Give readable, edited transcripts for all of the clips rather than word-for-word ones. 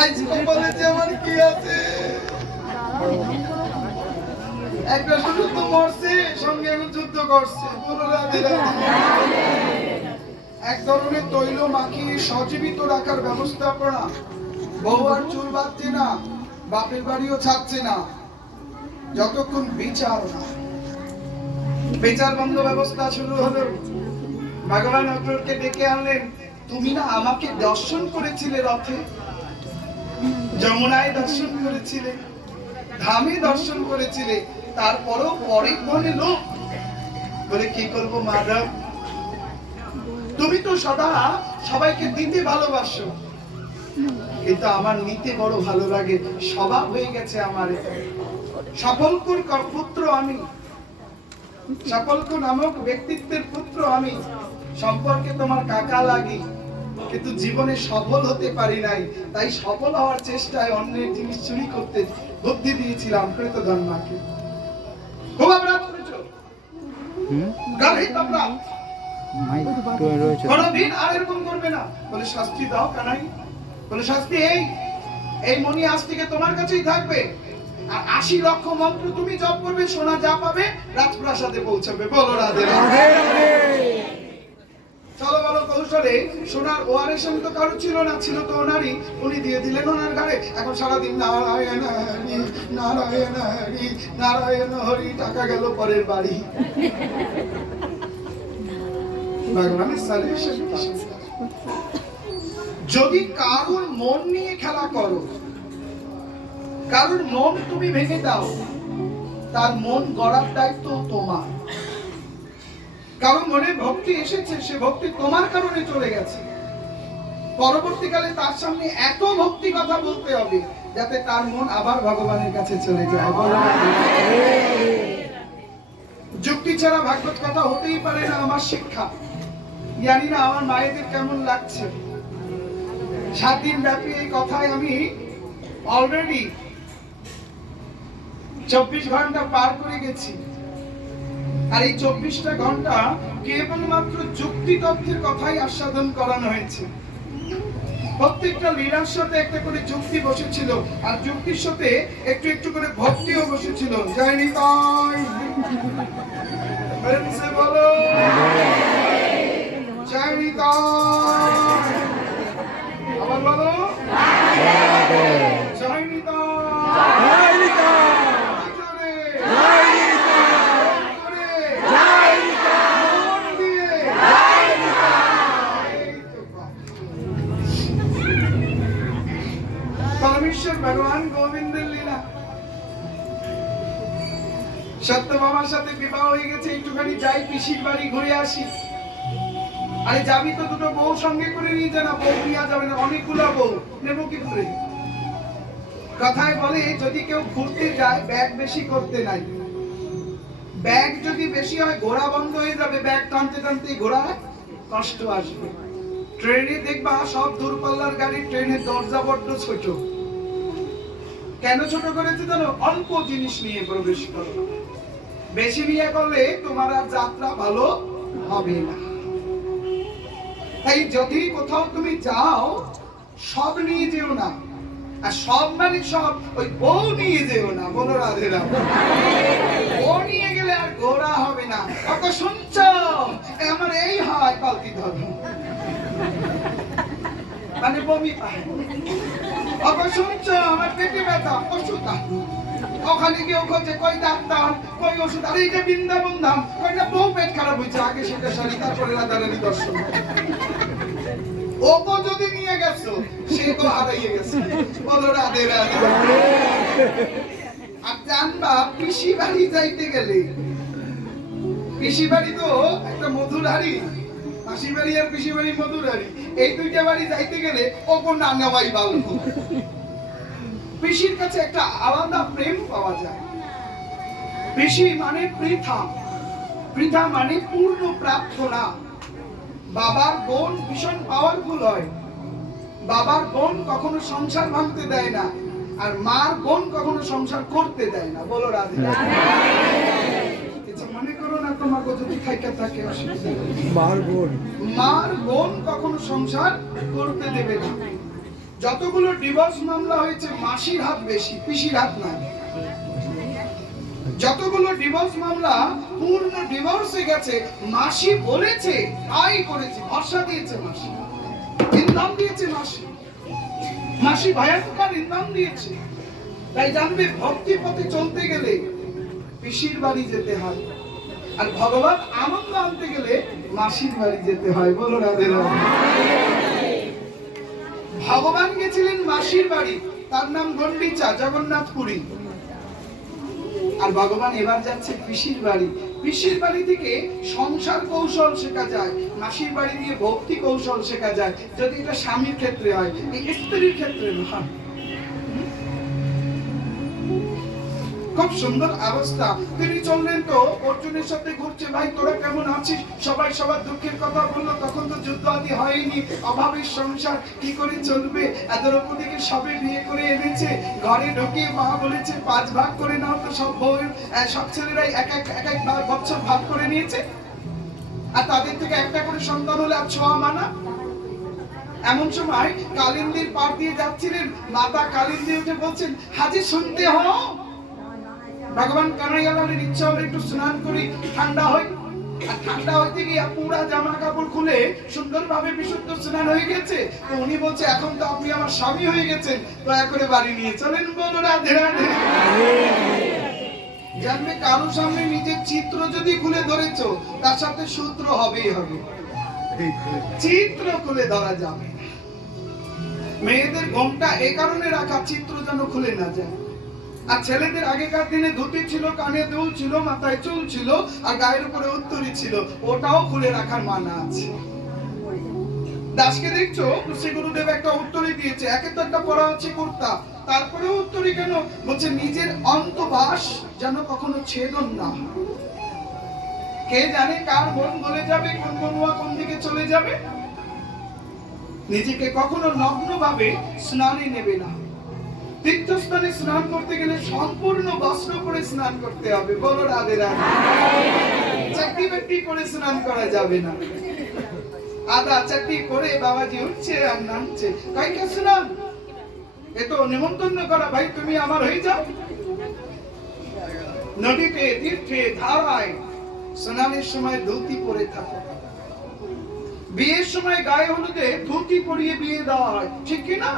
আজ বলেছে আমার কি আছে, একটা শুধু তো মরছে, সঙ্গে এখন যুদ্ধ করছে। এক ধরনের তৈল মাখিয়ে সজীবিত রাখার ব্যবস্থাপনা। বউ আর চুল বাঁধছে না, বাপের বাড়িও ছাড়ছে না, যতক্ষণ বিচার না। বিচার বন্ধ ব্যবস্থা শুরু হলো। ভগবান অক্রোরকে ডেকে আনলেন, তুমি না আমাকে দর্শন করেছিলে রথে, যমুনায় দর্শন করেছিলে, ধামে দর্শন করেছিলে, তারপরও পরের ধনে লোক বলে কি করবো মাধব, তুমি তো সদা সবাইকে দিতে ভালোবাসো, কিন্তু আমার নিতে বড় ভালো লাগে। স্বভাব হয়ে গেছে আমার। সফলকুর পুত্র আমি, সফলকু নামক ব্যক্তিত্বের পুত্র আমি, সম্পর্কে তোমার কাকা লাগি, কিন্তু জীবনে সফল হতে পারি নাই। তাই সফল হওয়ার চেষ্টায় অন্যের জিনিস চুরি করতে বুদ্ধি দিয়েছিলাম কৃতধর্মাকে। খুব অপরাধ করেছো, গার্হিক অপরাধ, কোনদিন আর এরকম করবে না। বলে শাস্তি দাও কানাই। বলে শাস্তি এই মণি আজ থেকে তোমার কাছেই থাকবে, আর ৮০ লক্ষ মন্ত্র তুমি জপ করবে, সোনা যা পাবে রাজপ্রাসাদে পৌঁছাবে। বলো রাধে রাধে। চলো বলো কৌশলে সোনার ওয়ারেশন তো কারো ছিল না, ছিল তো ওনারই, উনি দিয়ে দিলেন ওনার ঘাড়ে। এখন সারাদিন নারায়ণ হরি নারায়ণ হরি নারায়ণ হরি, টাকা গেল পরের বাড়ি। ভগবানের সলিউশন। যদি কারোর মন নিয়ে খেলা করো, কারোর মন তুমি ভেঙে দাও, তার মন গড়ার দায়িত্ব তোমার। কারণ মনে ভক্তি এসেছে, সে ভক্তি তোমার কারণে চলে গেছে, পরবর্তীকালে তার সামনে এত ভক্তি কথা বলতে হবে যাতে তার মন আবার ভগবানের কাছে চলে যায়। যুক্তি ছাড়া ভাগবত কথা হতেই পারে না। আমার শিক্ষা, জানি না আমার মায়েদের কেমন লাগছে। ৭ দিন ব্যাপী এই কথায় আমি অলরেডি ২৪ ঘন্টা পার করে গেছি। আর এই ২৪টা ঘন্টা কেবলমাত্র যুক্তি তথ্যের কথাই আস্বাদন করানো হয়েছে। প্রত্যেকটা লীলার সাথে একটা করে যুক্তি বসেছিল, আর যুক্তির সাথে একটু একটু করে ভক্তিও বসেছিল। জয় নিতাই, বলো জয় নিতাই, আবার বলো জয় নিতাই। পরমেশ্বর ভগবান গোবিন্দের লীলা। সত্যভামার সাথে বিবাহ হয়ে গেছে, একটুখানি যাই পিসির বাড়ি ঘুরে আসি। আরে যাবি তো দুটো বউ সঙ্গে করে নিয়ে যা না, বউ নিয়ে যাবে না, অনেকগুলো বউ নেবো কি করে? কথায় বলে যদি কেউ ঘুরতে যায় ব্যাগ বেশি করতে নাই। ব্যাগ যদি বেশি হয় ঘোড়া বন্ধ হয়ে যাবে, ব্যাগ টানতে টানতে ঘোড়ায় কষ্ট আসবে। ট্রেনে দেখবা সব দূরপাল্লার গাড়ি, ট্রেনের দরজা বড্ড ছোট। কেন ছোট করেছে জানো? অল্প জিনিস নিয়ে প্রবেশ করো। বেশি নিয়ে করলে তোমার আর যাত্রা ভালো হবে না। তাই যদি কোথাও তুমি যাও সব নিয়ে যেও না, আর সব মানে সব ওই বউ নিয়ে যেও না। বলো রাধে রাধে। বউ নিয়ে গেলে আর ঘোরা হবে না। কত শুনছ আমার এই হয় পালতি ধর্ম, মানে বমি পায়। অত শুনছ আমার পেটে ব্যথা, ওষুধ ওখানে গিয়ে খোঁজে কই ডাক্তার কই ওষুধ। আর এইটা বৃন্দাবন ধাম, কইটা বউ পেট খারাপ হয়েছে, আগে সেটা সারি তারপরে রাধারানী দর্শন। ওকে যদি নিয়ে গেছো সে তো হারাইয়ে গেছে। বলো রাধে রাধে। আর জানবা পিসি বাড়ি যাইতে গেলে, পিসি বাড়ি তো একটা মধুর হাড়ি, মাসি বাড়ি আর পিসি বাড়ি মধুর হাড়ি। এই দুইটা বাড়ি যাইতে গেলে ওকে না নেওয়াই ভালো। পিসির কাছে একটা আলাদা প্রেম পাওয়া যায়। পিসি মানে পৃথা, পৃথা মানে পূর্ণ প্রার্থনা। বাবার বোন ভীষণ পাওয়ারফুল হয়। বাবার বোন কখনো সংসার ভাঙতে দেয় না, আর মার বোন কখনো সংসার করতে দেয় না। বলো রাধে রাধে। মনে করো না তোমাকে যদি খাইতে থাকে অসুবিধা। মার বোন কখনো সংসার করতে দেবে না। যতগুলো ডিভোর্স মামলা হয়েছে মাসির হাত বেশি, পিসির হাত নাই। যতগুলো ডিভোর্স মামলা পূর্ণ ডিভোর্সে গেছে, মাসি বলেছে, আই করেছে, ভরসা দিয়েছে মাসি, ইনকাম দিয়েছে মাসি, মাসি ভয়ঙ্কর ইনকাম দিয়েছে। তাই জানবে ভক্তি পথে চলতে গেলে পিসির বাড়ি যেতে হয়, আর ভগবান আনন্দ আনতে গেলে মাসির বাড়ি যেতে হয়। বলো রাধে রাধে। ভগবান গেছিলেন মাসির বাড়ি, তার নাম গন্ডিচা, জগন্নাথপুরী। আর ভগবান এবার যাচ্ছে পিসির বাড়ি। পিসির বাড়ি থেকে সংসার কৌশল শেখা যায়, মাসির বাড়ি দিয়ে ভক্তি কৌশল শেখা যায়, যদি এটা স্বামীর ক্ষেত্রে হয়, এই স্ত্রীর ক্ষেত্রে নয়। খুব সুন্দর অবস্থা। তিনি চললেন তো অর্জুনের সাথে ঘুরছে, ভাই তোরা কেমন আছিস, সবাই সবার দুঃখের কথা বললো। তখন তো যুদ্ধ আদি হয়নি, অভাবের সংসার কি করে চলবে। দ্রৌপদীকে সবে বিয়ে করে এনেছে, ঘরে ঢুকিয়ে মা বলেছে 5 ভাগ করে নাও, তো সব বউ সব ছেলেরাই এক এক বছর ভাগ করে নিয়েছে, আর তাদের থেকে একটা করে সন্তান হলে আর ছোঁয়া মানা। এমন সময় কালিন্দীর পার দিয়ে যাচ্ছিলেন, মাতা কালিন্দী উঠে বলছেন, হাজি শুনতে হও, ভগবান কানাইয়ালালের ইচ্ছা হলো একটু স্নান করি, ঠান্ডা হয়। আর ঠান্ডা হইতে গিয়ে পুরা জামা কাপড় খুলে সুন্দরভাবে বিশুদ্ধ স্নান হয়ে গেছে। তো উনি বলছে, এখন তো আপনি আমার স্বামী হয়ে গেছেন, দয়া করে বাড়ি নিয়ে চলেন। বলো রাধে রাধে। জানবে কারো সামনে নিজের চিত্র যদি খুলে ধরেছো, তার সাথে সূত্র হবেই হবে, চিত্র খুলে ধরা যাবে। মেয়েদের ঘোমটা এই কারণে রাখা, চিত্র যেন খুলে না যায়। আর ছেলেদের আগেকার দিনে ধুতি ছিল, কানে দুল ছিল, মাথায় চুল ছিল, আর গায়ের উপরে উত্তরী ছিল, ওটাও খুলে রাখার মানা আছে। দাসকে দেখছো, শ্রী গুরুদেব একটা উত্তরী দিয়েছে, একে তো একটা পরা আছে কুর্তা, তারপরেও উত্তরী কেন? বলছে নিজের অন্তবাস যেন কখনো ছেদন না হয়। কে জানে কার মন গলে যাবে, কোন মনুয়া কোন দিকে চলে যাবে। নিজেকে কখনো নগ্ন ভাবে স্নানে নেবে না। তীর্থস্থানে স্নান করতে গেলে সম্পূর্ণ বস্ত্র পরে স্নান করতে হবে। বলো রাধে রাধে। চাকরি বাকরি করে স্নান করা যাবে না। আদা চাকরি করে বাবাজি উঠছে আর নামছে, কাইকে স্নান? এ তো নিমন্ত্রণ করা, ভাই তুমি আমার হয়ে যাও। নদীতে, তীর্থে, ধারায় স্নানের সময় ধুতি পরে থাকো। বিয়ের সময় গায়ে হলুদে ধুতি পরিয়ে বিয়ে দেওয়া হয়, ঠিক কি না?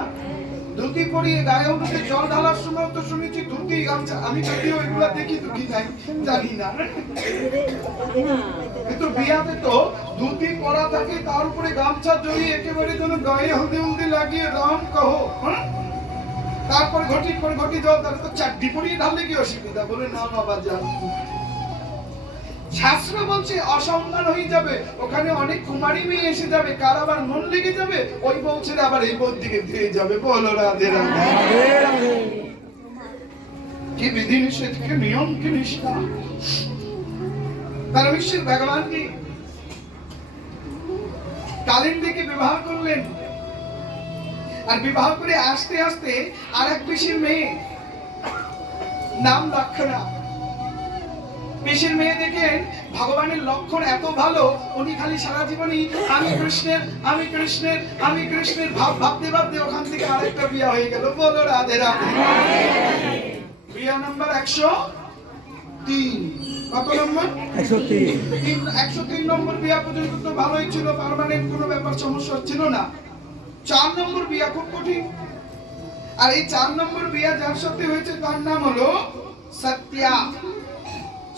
ধুতি পরিয়ে গায়ে হলুদে জল ঢালার সময় তো শুনেছি ধুতি গামছা, আমি যদিও এগুলা দেখি তো কি জানি না। কিন্তু বিয়াতে তো ধুতি পরা থাকে, তার উপরে গামছা জড়িয়ে একেবারে যেন গায়ে হলদি হলদি লাগিয়ে রাম কহো। তারপর ঘটি করে ঘটি জল, তাহলে তো চাকরি পরিয়ে ঢাললে কি অসুবিধা? বলে না বাবা যান। শাস্ত্র বলছে অসম্মান হয়ে যাবে, ওখানে অনেক কুমারী মেয়ে এসে যাবে, কার আবার মন লেগে যাবে, ওই বউ ছেড়ে আবার এই বউর দিকে ধীরে যাবে। বলো রাধে রাধে। কি বিধি নিষেধ, কি নিয়ম, কি নিষ্ঠা। পরমেশ্বর ভগবান কি কালিন্দীকে বিবাহ করলেন, আর বিবাহ করে আস্তে আস্তে আর এক পিসির মেয়ে, নাম লক্ষণা। পিসির মেয়ে দেখেন ভগবানের লক্ষণ এত ভালো, উনি খালি সারা জীবনই আমি কৃষ্ণের, আমি কৃষ্ণের, আমি কৃষ্ণের ভাবতে ভাবতে ওখান থেকে আরেকটা বিয়া হয়ে গেল। বলো রাধে রাধে। বিয়া নাম্বার 103। কত নম্বর? 103 নম্বর বিয়া পর্যন্ত তো ভালোই ছিল, পার্মানেন্ট কোনো ব্যাপার সমস্যা ছিল না। 4 নম্বর বিয়া খুব কঠিন। আর এই 4 নম্বর বিয়া যার সাথে হয়েছে তার নাম হলো সত্যা।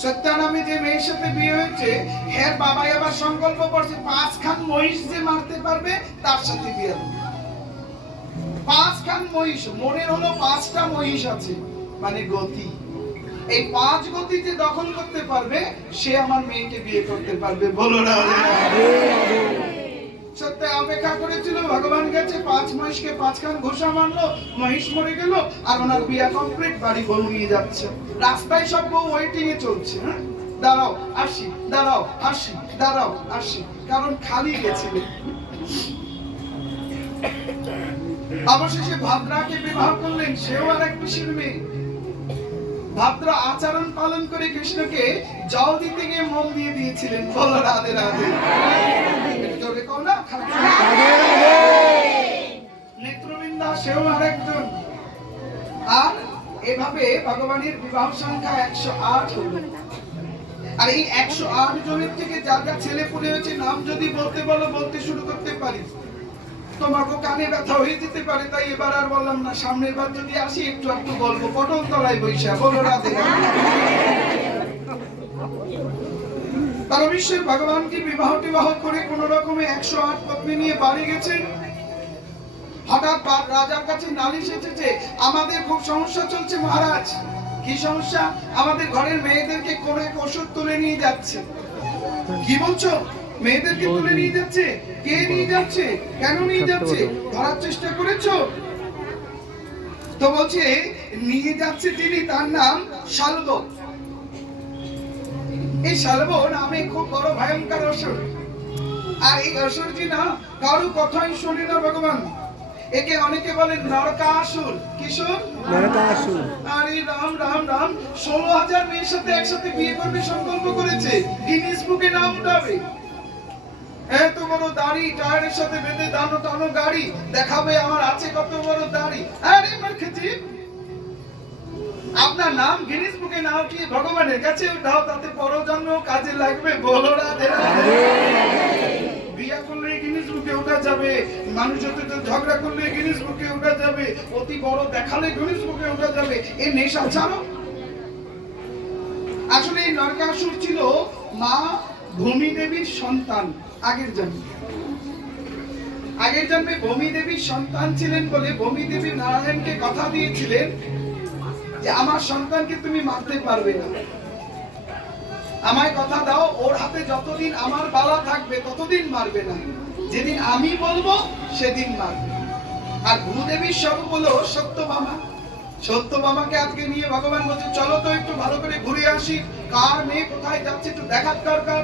সত্যা নামে যে মেয়ের সাথে বিয়ে হয়েছে, এর বাবা আবার সংকল্প করছে 5 খান মহিষ যে মারতে পারবে তার সাথে বিয়ে দেবে। 5 খান মহিষ, মনের হলো 5টা মহিষ আছে, মানে গতি। এই 5 গতি যে দখল করতে পারবে সে আমার মেয়েকে বিয়ে করতে পারবে। বলো না। সত্যি অপেক্ষা করেছিল, ভগবান গেছে 5 মহিষকে 5 খান ঘোষা মারলো, মহিষ মরে গেল, আর ওনার বিয়া কমপ্লিট, বাড়ি বউ নিয়ে যাচ্ছে। রাস্তায় সব বউ ওয়েটিং এ চলছে, দাঁড়াও আসি, দাঁড়াও আসি, দাঁড়াও আসি, কারণ খালি গেছিল। অবশেষে ভাদ্রাকে বিবাহ করলেন, সেও আর এক পিসির মেয়ে। ভাদ্রা আচরণ পালন করে কৃষ্ণকে জল দিতে গিয়ে মন দিয়ে দিয়েছিলেন। বলো রাধে রাধে। নেত্রবৃন্দা সেও আরেকজন। আর এভাবে ভগবানের বিবাহ সংখ্যা 108 হলো। আর এই 108 জনের থেকে যা যা ছেলে পুলে হয়েছে নাম যদি বলতে বলো বলতে শুরু করতে পারি, তোমাকে কানে ব্যথা হয়ে যেতে পারে, তাই এবার আর বললাম না। সামনের বার যদি আসি একটু একটু বলবো। পটল তলায় বৈশা বলো রাধে রাধে। পরমেশ্বর ভগবান কি বিবাহ করে কোন রকমে 108 পত্নী নিয়ে বাড়ি গেছেন। হঠাৎ রাজার কাছে নালিশ এসেছে, আমাদের খুব সমস্যা চলছে মহারাজ। কি সমস্যা? আমাদের ঘরের মেয়েদেরকে কোন এক ওষুধ তুলে নিয়ে যাচ্ছে। কি বলছো? মেয়েদেরকে তুলে নিয়ে যাচ্ছে? কে নিয়ে যাচ্ছে? কেন নিয়ে যাচ্ছে? ধরার চেষ্টা করেছো? তো বলছে নিয়ে যাচ্ছে যিনি, তার নাম শালব। এই শালব নামে খুব বড় ভয়ঙ্কর অসুর। আর এই অসুরজি না কারো কথাই শোনে না ভগবান। একে অনেকে বলে নরকাসুর। কিশোর? নরকাসুর। আরে রাম রাম রাম, 16,000 মেয়ের সাথে একসাথে বিয়ে করবে সংকল্প করেছে। গিনেস বুকে নাম উঠাবে। এত বড় দাড়ি, টায়ারের সাথে বেঁধে দানো টানো গাড়ি, দেখাবে আমার আছে কত বড় দাড়ি। আরে মারখেজি, আপনার নাম গিনেস বুকে না উঠিয়ে ভগবানের কাছে উঠাও, তাতে পরজন্ম কাজে লাগবে। বলো রাধে রাধে। বিয়া করলে গিনেস বুকে ওঠা যাবে, মানুষের সাথে ঝগড়া করলে গিনেস বুকে ওঠা যাবে, অতি বড় দেখালে গিনেস বুকে ওঠা যাবে। এই নেশা ছাড়ো। আসলে এই নরকাসুর ছিল মা ভূমি দেবীর সন্তান। আগের জন্মে ভূমি দেবীর সন্তান ছিলেন বলে ভূমি দেবী নারায়ণকে কথা দিয়েছিলেন যে আমার সন্তানকে তুমি মারতে পারবে না। আমায় কথা দাও, ওর হাতে যতদিন আমার বালা থাকবে ততদিন মারবে না, যেদিন আমি বলবো সেদিন মারবে। আর ভূদেবীর স্বরূপ হলো সত্যভামা। সত্যভামাকে আজকে নিয়ে ভগবান বলছে চলো তো একটু ভালো করে ঘুরে আসি, কার মেয়ে কোথায় যাচ্ছে একটু দেখার দরকার।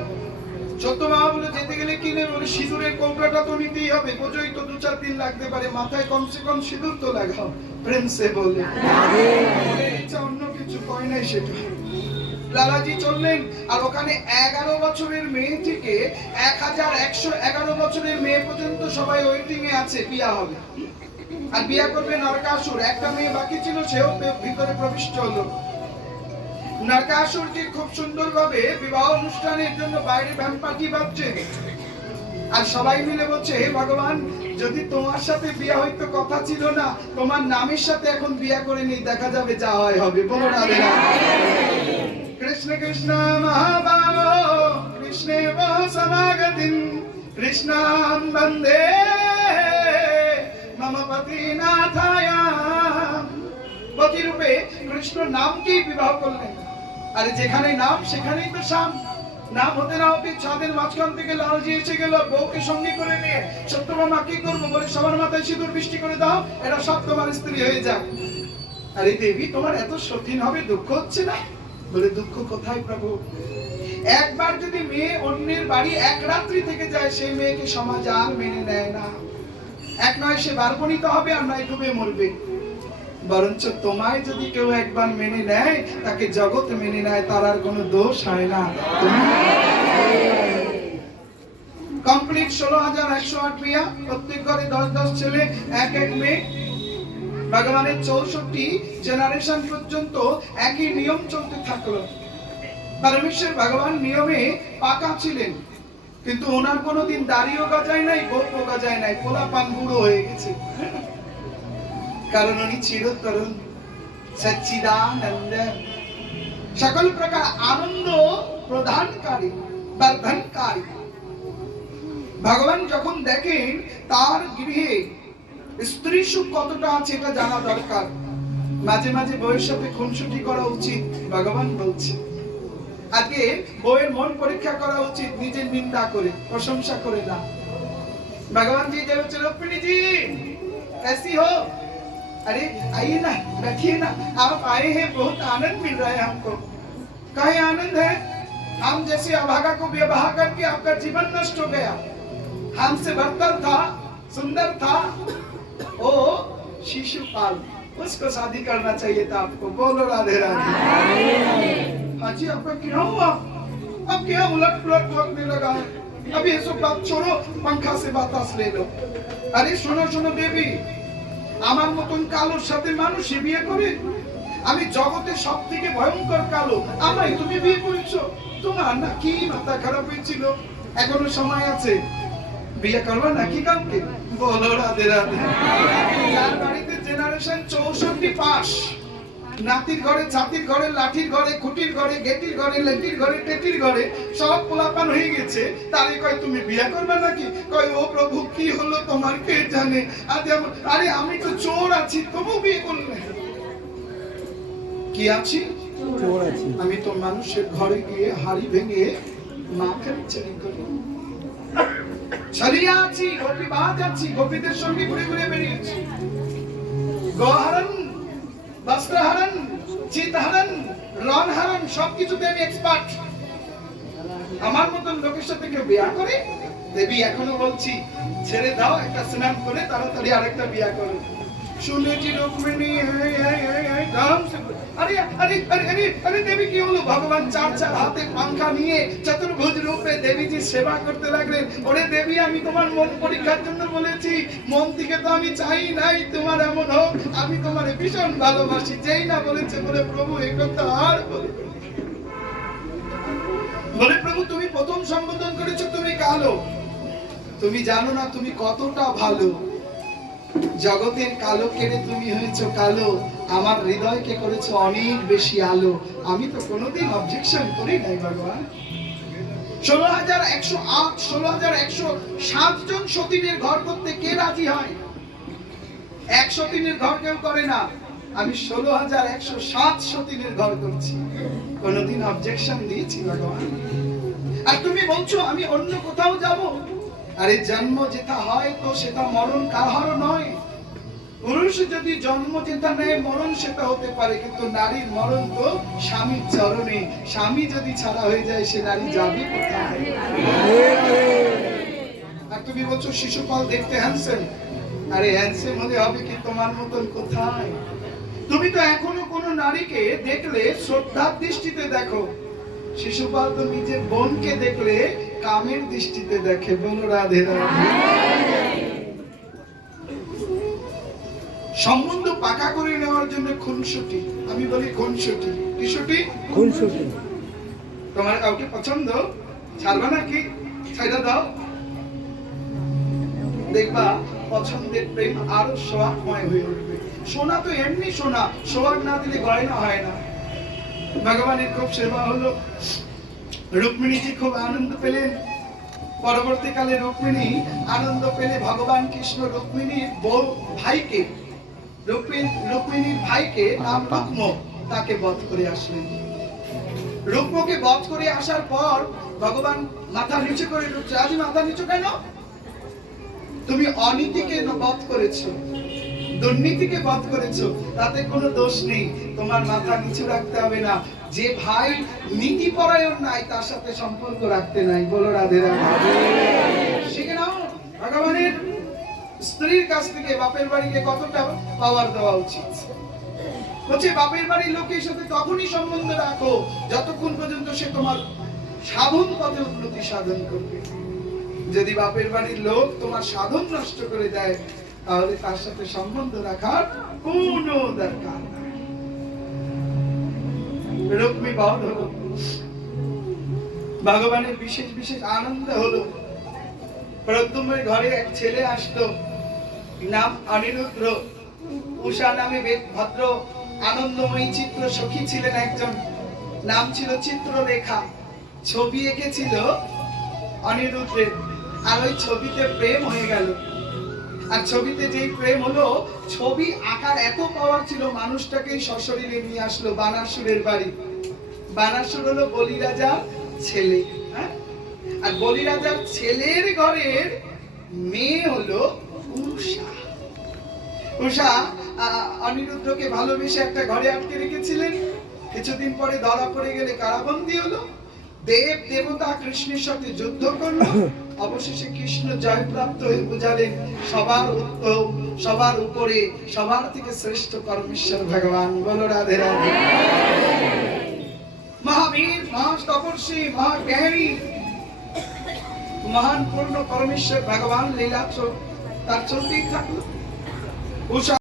সত্যভামা বলে যেতে গেলে কিনে বলে সিঁদুরের কৌটাটা তো নিতেই হবে, পুজোই তো 2-4 দিন লাগতে পারে, মাথায় কমসে কম সিঁদুর তো লাগাও। প্রেম সে বলে অন্য কিছু কয় নাই সেটা। লালাজি চললেন আর ওখানে 11 বছরের মেয়ে থেকে 1111 বছরের মেয়ে পর্যন্ত সবাই ওয়েটিং এ আছে, বিয়া হবে। আর বিয়া করবে নরকাসুর। একটা মেয়ে বাকি ছিল, সেও ভিতরে প্রবিষ্ট হলো। নরকাসুরজি খুব সুন্দরভাবে বিবাহ অনুষ্ঠানের জন্য বাইরে ব্যান্ড পার্টি বাজছে। আর সবাই মিলে বলছে হে ভগবান, যদি তোমার সাথে বিয়া হইতো কথা ছিল না, তোমার নামের সাথে এখন বিয়া করে নি, দেখা যাবে যা হয় হবে। বলো রাধে রাধে। কৃষ্ণ কৃষ্ণ মহাবাহো কৃষ্ণেব সমাগতিম কৃষ্ণাম বন্দে মম পতিনাথায়া। পতিরূপে কৃষ্ণ নামকেই বিবাহ করলেন। আরে যেখানে নাম সেখানেই তো শাম। নাম হতে না হতে ছাদের মাঝখান থেকে লালজি এসে গেল বউকে সঙ্গে করে নিয়ে। সত্যভামা কি করবো বলে সবার মাথায় সিঁদুর বৃষ্টি করে দাও, এটা সব তোমার স্ত্রী হয়ে যাক। আরে দেবী, তোমার এত সঠিন হবে, দুঃখ হচ্ছে না? বলে দুঃখ কোথায় প্রভু, একবার যদি মেয়ে অন্যের বাড়ি এক রাত্রি থেকে যায়, সেই মেয়েকে সমাজ আর মেনে নেয় না। এক নয় সে বারবণিত হবে, আর নয় ডুবে মরবে। বরঞ্চ তোমায় যদি কেউ একবার মেনে নেয়, তাকে জগৎ মেনে নেয়, তার আর কোনো দোষ হয় না। কমপ্লিট 16,108 বিয়া, প্রত্যেক ঘরে 10 ছেলে, এক মেয়ে। ভগবানের 64 জেনারেশন পর্যন্ত একই নিয়ম চলতে থাকলো। পরমেশ্বর ভগবান নিয়মে পাকা ছিলেন, কিন্তু ওনার কোনোদিন দাড়িও গজায় নাই, গোপও গজায় নাই, পোলাপান বুড়ো হয়ে গেছে। কারণ উনি চিরতরুণ, সচ্চিদানন্দ, সকল প্রকার আনন্দ প্রদানকারী, বর্ধনকারী। ভগবান যখন দেখেন তার গৃহে স্ত্রী সুখ কতটা আছে এটা জানা দরকার। মাঝে মাঝে বউয়ের সাথে খুনসুটি করা উচিত, ভগবান বলছে। আজকে বউয়ের মন পরীক্ষা করা উচিত, নিজের নিন্দা করে, প্রশংসা করে না। भगवान जी जब बच्चे रुक्मिणी जी कैसी हो, अरे आइए ना, बैठिए ना, आप आए हैं, बहुत आनंद मिल रहा है हमको। काहे आनंद है? हम जैसे अभागा को विवाह करके आपका जीवन नष्ट हो गया। हमसे बदतर था, सुंदर था, ओ शिशुपाल, उसको शादी करना चाहिए था आपको। बोलो राधे राधे। हाँ जी, आपका क्या हुआ? अब क्या उलट पुलट लगने लगा है? अभी ये सब बात छोड़ो, पंखा से बातास ले लो। अरे सुनो सुनो बेबी, আমার মতন কালোর সাথে মানুষই বিয়ে করে? আমি জগতের সব থেকে ভয়ঙ্কর কালো, আমায় তুমি বিয়ে করেছো? তোমার না কি মাথা খারাপ হয়েছিল? এখনো সময় আছে, বিয়ে করবা নাকি কাউকে? বলো রাধে রাধে। যার বাড়িতে জেনারেশন 64 পাস, নাতির ঘরে, ছাতির ঘরে, লাঠির ঘরে, খুঁটির ঘরে, গেটির ঘরে, লেটির ঘরে, টেটির ঘরে সব পোলাপান হয়ে গেছে, তারে কয় তুমি বিয়ে করবে নাকি? কয় ও প্রভু কি হলো তোমার কে জানে, আরে আমি তো চোর আছি, তবু বিয়ে করলে? কি আছি? চোর আছি। আমি তো মানুষের ঘরে গিয়ে হাড়ি ভেঙে মাখের চুরি করি। ছাড়িয়ে আছি, গোপী বাজ আছি, গোপীদের সঙ্গে ঘুরে ঘুরে বেরিয়েছি। গোহারণ, বস্ত্রহরণ, চিতহরণ, রণহরণ সবকিছুতে আমি এক্সপার্ট। আমার মতন লোকের সাথে কেউ বিয়া করে? দেবী এখনো বলছি, ছেড়ে দাও, একটা স্নান করে তাড়াতাড়ি আরেকটা বিয়া করো। শুনেছি রুক্মিণী আরে আরে আরে আরে আরে দেবী কি হলো? ভগবান চার চার হাতে পাঙ্খা নিয়ে চতুর্ভুজ রূপে দেবীজি সেবা করতে লাগলেন। ওরে দেবী, আমি তোমার মন পরীক্ষার জন্য বলেছি, মন থেকে তো আমি চাই নাই তোমার এমন হোক, আমি তোমারে ভীষণ ভালোবাসি। যেই না বলেছে বলে প্রভু এই কথা আর বলে প্রভু তুমি প্রথম সম্বোধন করেছো তুমি কালো, তুমি জানো না তুমি কতটা ভালো। জগতের কালো কেড়ে তুমি হয়েছো কালো, আমার হৃদয়কে করেছো অনেক বেশি আলো। আমি তো কোনোদিন অবজেকশন করি নাই ভগবান। 16,108 16,107 জন সতীনের ঘর করতে কে রাজি হয়? 1 সতীনের ঘর কেউ করে না, আমি 16,107 সতীনের ঘর করছি। কোনোদিন অবজেকশন দিয়েছি ভগবান? আর তুমি বলছো আমি অন্য কোথাও যাব? আরে জন্ম যেটা হয় তো সেটা মরণ কাহারও নয়। পুরুষ যদি জন্ম যেটা নেয় মরণ সেটা হতে পারে, কিন্তু নারীর মরণ তো স্বামীর চরণে। স্বামী যদি ছাড়া হয়ে যায় সে নারী যাবে কোথায়? আর তুমি বলছো শিশুপাল দেখতে হ্যান্ডসাম। আরে হ্যান্ডসাম হলে হবে কি তোমার মতন কোথায়? তুমি তো এখনো কোন নারীকে দেখলে শ্রদ্ধার দৃষ্টিতে দেখো। শিশুপাল তো নিজের বোনকে দেখলে কামের দৃষ্টিতে দেখে। বলো রাধে রাধে। সম্বন্ধ পাকা করে নেওয়ার জন্য খুনসুটি, আমি বলি খুনসুটি। কিসুটি? খুনসুটি। তোমার কাউকে পছন্দ, ছাড়বা নাকি? ছাইড়া দাও, দেখবা পছন্দের প্রেম আরো সোহাগময় হয়ে উঠবে। সোনা তো এমনি সোনা, সোহাগ না দিলে গয়না হয় না। ভগবানের খুব সেবা হলো, রুক্মিণীজি খুব আনন্দ পেলেন। পরবর্তীকালে রুক্মিণী আনন্দ পেলে ভগবান কৃষ্ণ রুক্মিণীর ভাইকে, রুক্মিণীর ভাইকে নাম রুক্ম, তাকে বধ করে আসলেন। রুক্মকে বধ করে আসার পর ভগবান মাথা নিচু করে ঢুকছে। আজ মাথা নিচু কেন? তুমি অনীতিকে বধ করেছো, দুর্নীতিকে বধ করেছো, তাতে কোনো দোষ নেই, তোমার মাথা নিচু রাখতে হবে না। যে ভাই নীতিপরায়ণ নাই তার সাথে সম্পর্ক রাখতে নাই। বলো রাধে রাধে। শিখে নাও ভগবানের স্ত্রীর কাছ থেকে বাপের বাড়িকে কতটা পাওয়ার দেওয়া উচিত। বলছে বাপের বাড়ির লোকের সাথে তখনই সম্বন্ধ রাখো যতক্ষণ পর্যন্ত সে তোমার সাধন পথে উন্নতি সাধন করবে। যদি বাপের বাড়ির লোক তোমার সাধন নষ্ট করে দেয় তাহলে তার সাথে সম্বন্ধ রাখার কোনো দরকার নাই। রুক্মী বধ হলো, ভগবানের বিশেষ বিশেষ আনন্দ হলো। প্রদ্যুম্নের ঘরে এক ছেলে আসলো, নাম অনিরুদ্ধ। উষা নামে ভদ্র আনন্দময়ী চিত্র সখী ছিলেন একজন, নাম ছিল চিত্রলেখা। ছবি এঁকেছিল অনিরুদ্ধের, আর ওই ছবিতে প্রেম হয়ে গেল। আর ছবিতে যেই প্রেম হলো, ছবি আকার এত পাওয়ার ছিল মানুষটাকেই সশরীরে নিয়ে আসলো বানাসুরের বাড়ি। বানাসুর হলো বলি রাজার ছেলে, হ্যাঁ? আর বলি রাজার ছেলের ঘরের মেয়ে হলো উষা। উষা অনিরুদ্ধকে ভালোবেসে একটা ঘরে আটকে রেখেছিলেন। কিছুদিন পরে ধরা পড়ে গেলে কারাবন্দী হলো। দেব দেবতা কৃষ্ণের সাথে যুদ্ধ করলো। অবশেষে কৃষ্ণ জয়প্রাপ্ত হয়ে বুঝালেন সবার উত্তম, সবার উপরে, সবার থেকে শ্রেষ্ঠ পরমেশ্বর ভগবান। বলো রাধে রাধে। মহাবীর, মহাতপস্বী, মহাজ্ঞানী, মহান পূর্ণ পরমেশ্বর ভগবান লীলা তার চলতেই থাকলো। উষা